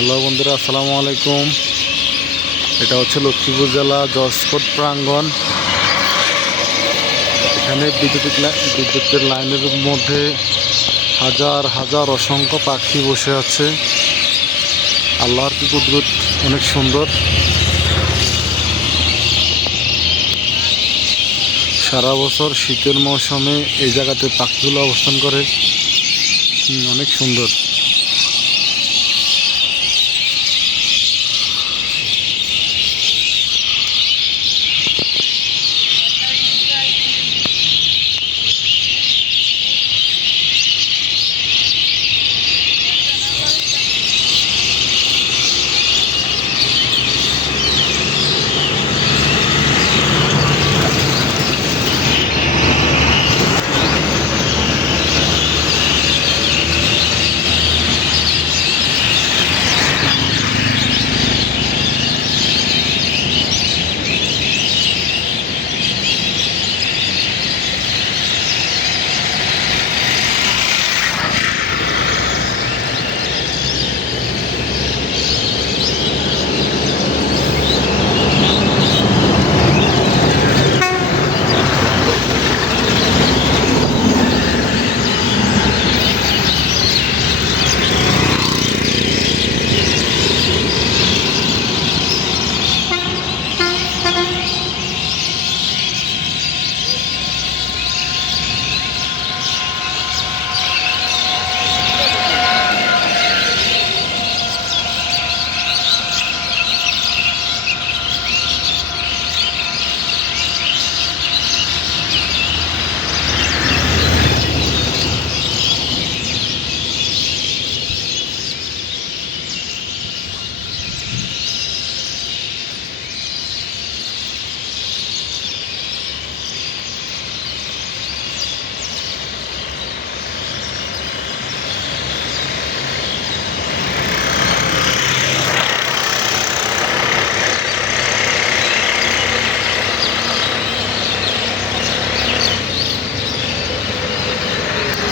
Hello বন্ধুরা, আসসালামু আলাইকুম। এটা হচ্ছে লক্ষ্মীপুর জেলা জজকোট প্রাঙ্গণ। এখানে বিদ্যুতের লাইনের মধ্যে হাজার হাজার অসংখ্য পাখি বসে আছে। আল্লাহর কি কুদরত, অনেক সুন্দর। সারা বছর শীতের মৌসুমে এই জায়গাতে পাখিগুলো অবস্থান করে। অনেক সুন্দর।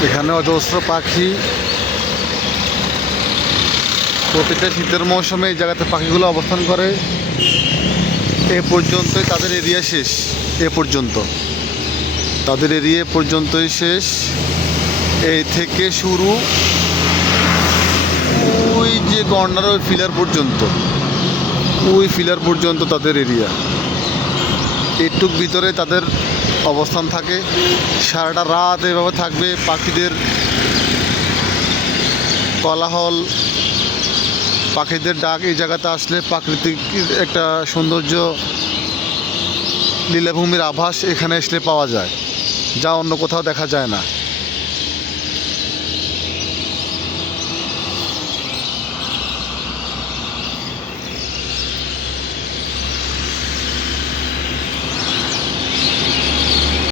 এখানে অজস্র পাখি। প্রতিটা শীতের মৌসুমে এই জায়গাতে পাখিগুলো অবস্থান করে। এ পর্যন্তই তাদের এরিয়া শেষ। এ পর্যন্ত তাদের এরিয়া পর্যন্তই শেষ। এই থেকে শুরু ওই যে কর্নার, ওই ফিলার পর্যন্ত, ওই ফিলার পর্যন্ত তাদের এরিয়া। একটু ভিতরে তাদের অবস্থান থাকে। সারাটা রাত এভাবে থাকবে। পাখিদের কোলাহল, পাখিদের ডাক এই জায়গাতে আসলে প্রাকৃতিক একটা সৌন্দর্য, লীলাভূমির আভাস এখানে আসলে পাওয়া যায়, যা অন্য কোথাও দেখা যায় না।